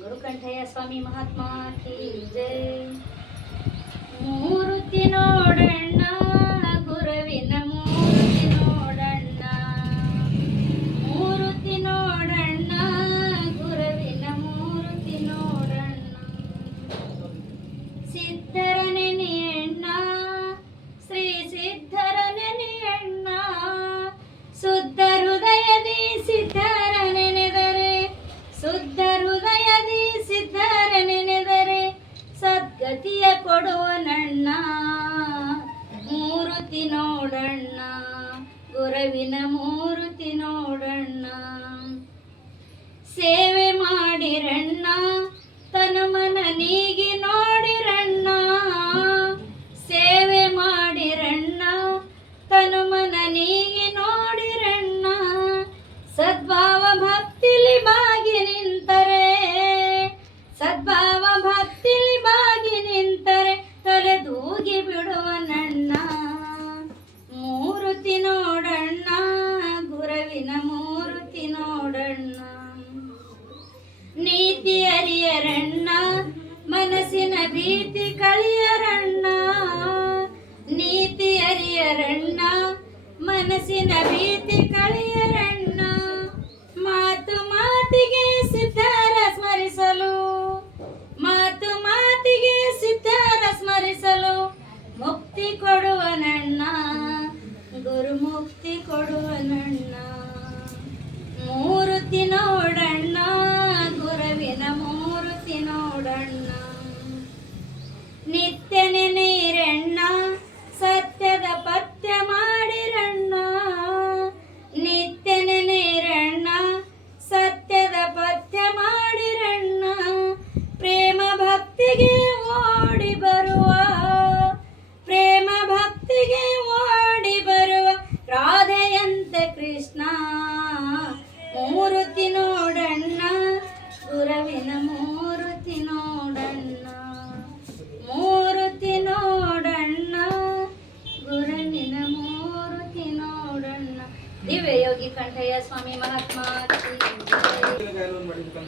ಗುರುಕಂಠಯ್ಯ ಸ್ವಾಮಿ Mahatma key ಜೈ. ಮೂರುತಿ ನೋಡಣ್ಣ ಗುರುವಿನ ಮೂರುತಿ ನೋಡಣ್ಣ, ಮೂರುತಿ ನೋಡಣ್ಣ ಗುರುವಿನ ಮೂರುತಿ ನೋಡಣ್ಣ. ಸಿದ್ಧರ ನೆನೆಯಣ್ಣ ಶ್ರೀ ಸಿದ್ಧರ ನೆನೆಯಣ್ಣ, ಶುದ್ಧ ಹೃದಯದಿ ಸಿದ್ಧರ ನೆನೆದರೆ, ಶುದ್ಧ ಹೃದಯದಿ ಸಿದ್ಧರ ನೆನೆದರೆ ಸದ್ಗತಿಯ ಕೊಡುವನಣ್ಣ. ಮೂರುತಿ ನೋಡಣ್ಣ ಗುರುವಿನ ಮೂರುತಿ ನೋಡಣ್ಣ. ಸೇವೆ ಮಾಡಿರಣ್ಣ ತನು ಮನ ನೀಗಿ ನೋಡಿರಣ್ಣ, ಸೇವೆ ಮಾಡಿರಣ್ಣ ತನು ಮನ ನೀಗಿ ನೋಡಿರಣ್ಣ. ಸದ್ಭಾವ ಭಕ್ತಿಲಿ ಬಾಗಿ ನಿಂತರೆ, ಸದ್ಭಾವ ಭಕ್ತಿಲಿ ಬಾಗಿ ನಿಂತರೆ ತೊರೆದೂಗಿ ಬಿಡುವನಣ್ಣ. ಮೂರುತಿ ನೋಡಣ್ಣ ಗುರುವಿನ ಮೂರುತಿ ನೋಡಣ್ಣ. ನೀತಿ ಅರಿಯರಣ್ಣ ಮನಸ್ಸಿನ ಭೀತಿ ಕಳಿಯರಣ್ಣ, ನೀತಿ ಅರಿಯರಣ್ಣ ಮನಸ್ಸಿನ ಭೀತಿ ಕಳಿಯರಣ್ಣ. ಮಾತು ಮಾತಿಗೆ ಸಿದ್ಧರ ಸ್ಮರಿಸಲು, ಮಾತು ಮಾತಿಗೆ ಸಿದ್ಧರ ಸ್ಮರಿಸಲು ಮುಕ್ತಿ ಕೊಡುವನಣ್ಣ, ಗುರು ಮುಕ್ತಿ ಕೊಡುವನಣ್ಣ. ಮೂರುತಿ ನೋಡಣ್ಣ ಗುರುವಿನ ಮೂರುತಿ ನೋಡಣ್ಣ. ನಿತ್ಯ ನೆನೆಯಿರಣ್ಣ ಸತ್ಯದ ಪಥ್ಯ ಮಾಡಿರಣ್ಣ, ನಿತ್ಯ ನೆನೆಯಿರಣ್ಣ ಸತ್ಯದ ಪಥ್ಯ ಮಾಡಿರಣ್ಣ. ಪ್ರೇಮ ಭಕ್ತಿಗೆ ಓಡಿ ಬರುವ, ಪ್ರೇಮ ಭಕ್ತಿಗೆ ಓಡಿ ಬರುವ ರಾಧೆಯಂತೆ ಕೃಷ್ಣ. ಮೂರುತಿ ನೋಡಣ್ಣ ಗುರುವಿನ ಮೂರುತಿ ನೋಡಣ್ಣ, ಮೂರುತಿ ನೋಡಣ್ಣ ಗುರುವಿನ ಮೂರುತಿ ನೋಡಣ್ಣ. ದಿವ್ಯ ಯೋಗಿ ಕಂಠಯ್ಯ ಸ್ವಾಮಿ ಮಹಾತ್ಮ ಕೀ ಜೈ.